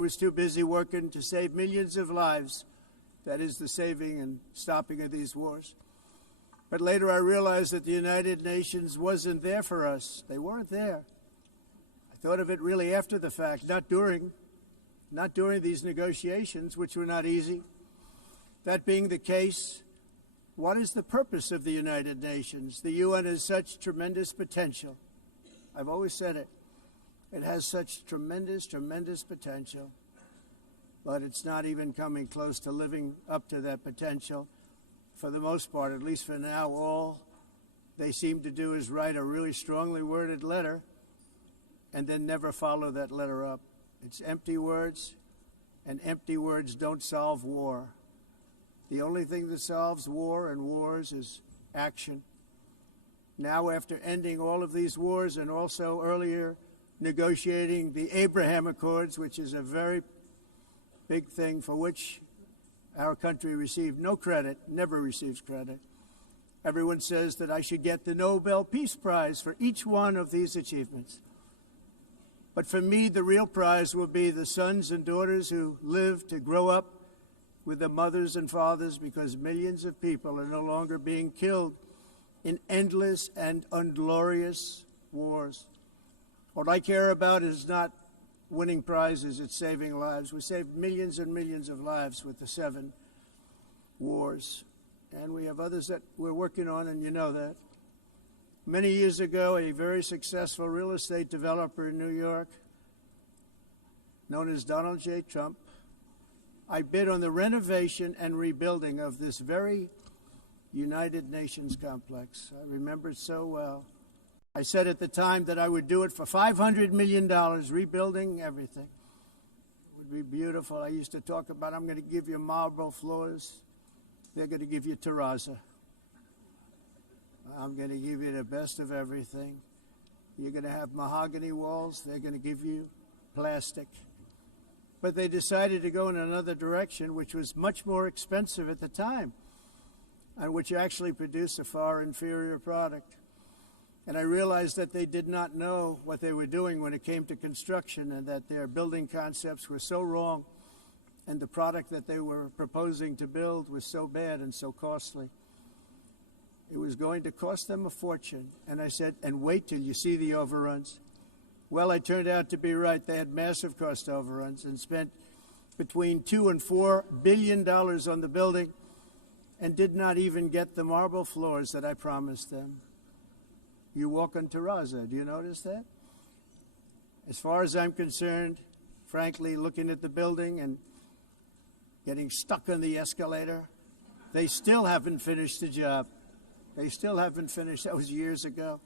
was too busy working to save millions of lives. That is the saving and stopping of these wars. But later I realized that the United Nations wasn't there for us. They weren't there. I thought of it really after the fact, not during these negotiations, which were not easy. That being the case, what is the purpose of the United Nations? The UN has such tremendous potential. I've always said it. It has such tremendous, tremendous potential, but it's not even coming close to living up to that potential. For the most part, at least for now, all they seem to do is write a really strongly worded letter and then never follow that letter up. It's empty words, and empty words don't solve war. The only thing that solves war and wars is action. Now, after ending all of these wars and also earlier negotiating the Abraham Accords, which is a very big thing for which our country received no credit, never receives credit. Everyone says that I should get the Nobel Peace Prize for each one of these achievements. But for me, the real prize will be the sons and daughters who live to grow up with the mothers and fathers, because millions of people are no longer being killed in endless and unglorious wars. What I care about is not winning prizes, it's saving lives. We saved millions and millions of lives with the 7 wars. And we have others that we're working on, and you know that. Many years ago, a very successful real estate developer in New York, known as Donald J. Trump, I bid on the renovation and rebuilding of this very United Nations complex. I remember it so well. I said at the time that I would do it for $500 million, rebuilding everything. It would be beautiful. I used to talk about, I'm going to give you marble floors. They're going to give you terrazzo. I'm going to give you the best of everything. You're going to have mahogany walls. They're going to give you plastic. But they decided to go in another direction, which was much more expensive at the time, and which actually produced a far inferior product. And I realized that they did not know what they were doing when it came to construction, and that their building concepts were so wrong, and the product that they were proposing to build was so bad and so costly. It was going to cost them a fortune. And I said, and wait till you see the overruns. Well, I turned out to be right. They had massive cost overruns and spent between $2 and $4 billion on the building and did not even get the marble floors that I promised them. You walk on terrazzo. Do you notice that? As far as I'm concerned, frankly, looking at the building and getting stuck on the escalator, they still haven't finished the job. They still haven't finished. That was years ago.